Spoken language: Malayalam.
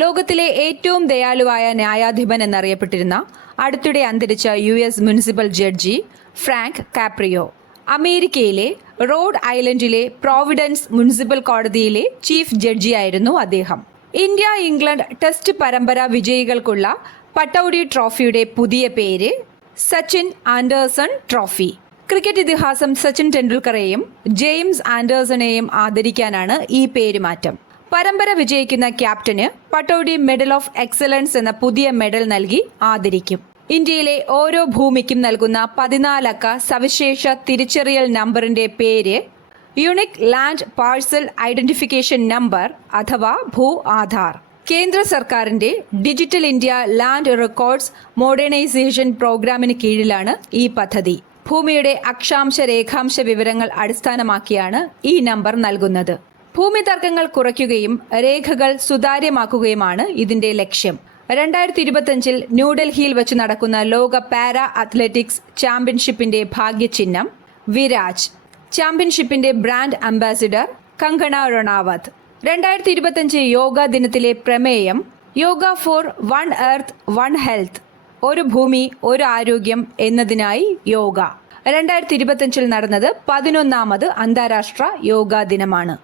ലോകത്തിലെ ഏറ്റവും ദയാലുവായ ന്യായാധിപൻ എന്നറിയപ്പെട്ടിരുന്ന അടുത്തിടെ അന്തരിച്ച US municipal judge Frank Caprio. അമേരിക്കയിലെ റോഡ് ഐലൻഡിലെ പ്രോവിഡൻസ് മുനിസിപ്പൽ കോടതിയിലെ ചീഫ് ജഡ്ജിയായിരുന്നു അദ്ദേഹം. ഇന്ത്യ ഇംഗ്ലണ്ട് ടെസ്റ്റ് പരമ്പര വിജയികൾക്കുള്ള പട്ടൗഡി ട്രോഫിയുടെ പുതിയ പേര് സച്ചിൻ ആൻഡേഴ്സൺ ട്രോഫി. ക്രിക്കറ്റ് ഇതിഹാസം സച്ചിൻ ടെണ്ടുൽക്കറെയും ജെയിംസ് ആൻഡേഴ്സണെയും ആദരിക്കാനാണ് ഈ പേരുമാറ്റം. പരമ്പര വിജയിക്കുന്ന ക്യാപ്റ്റന് പട്ടൗഡി മെഡൽ ഓഫ് എക്സലൻസ് എന്ന പുതിയ മെഡൽ നൽകി ആദരിക്കും. ഇന്ത്യയിലെ ഓരോ ഭൂമിക്കും നൽകുന്ന 14 അക്ക സവിശേഷ തിരിച്ചറിയൽ നമ്പറിന്റെ പേര് unique land parcel identification number അഥവാ ഭൂ ആധാർ. കേന്ദ്ര സർക്കാരിന്റെ digital India land records modernisation പ്രോഗ്രാമിന് കീഴിലാണ് ഈ പദ്ധതി. ഭൂമിയുടെ അക്ഷാംശ രേഖാംശ വിവരങ്ങൾ അടിസ്ഥാനമാക്കിയാണ് ഈ നമ്പർ നൽകുന്നത്. ഭൂമി തർക്കങ്ങൾ കുറയ്ക്കുകയും രേഖകൾ സുതാര്യമാക്കുകയുമാണ് ഇതിന്റെ ലക്ഷ്യം. 2025 ന്യൂഡൽഹിയിൽ വെച്ച് നടക്കുന്ന ലോക പാരാ അത്ലറ്റിക്സ് ചാമ്പ്യൻഷിപ്പിന്റെ ഭാഗ്യചിഹ്നം വിരാജ്. ചാമ്പ്യൻഷിപ്പിന്റെ ബ്രാൻഡ് അംബാസിഡർ കങ്കണ റണാവത്ത്. 2025 യോഗ ദിനത്തിലെ പ്രമേയം yoga for one earth one health, ഒരു ഭൂമി ഒരു ആരോഗ്യം എന്നതിനായി യോഗ. 2025 നടന്നത് 11ാമത് അന്താരാഷ്ട്ര യോഗാ ദിനമാണ്.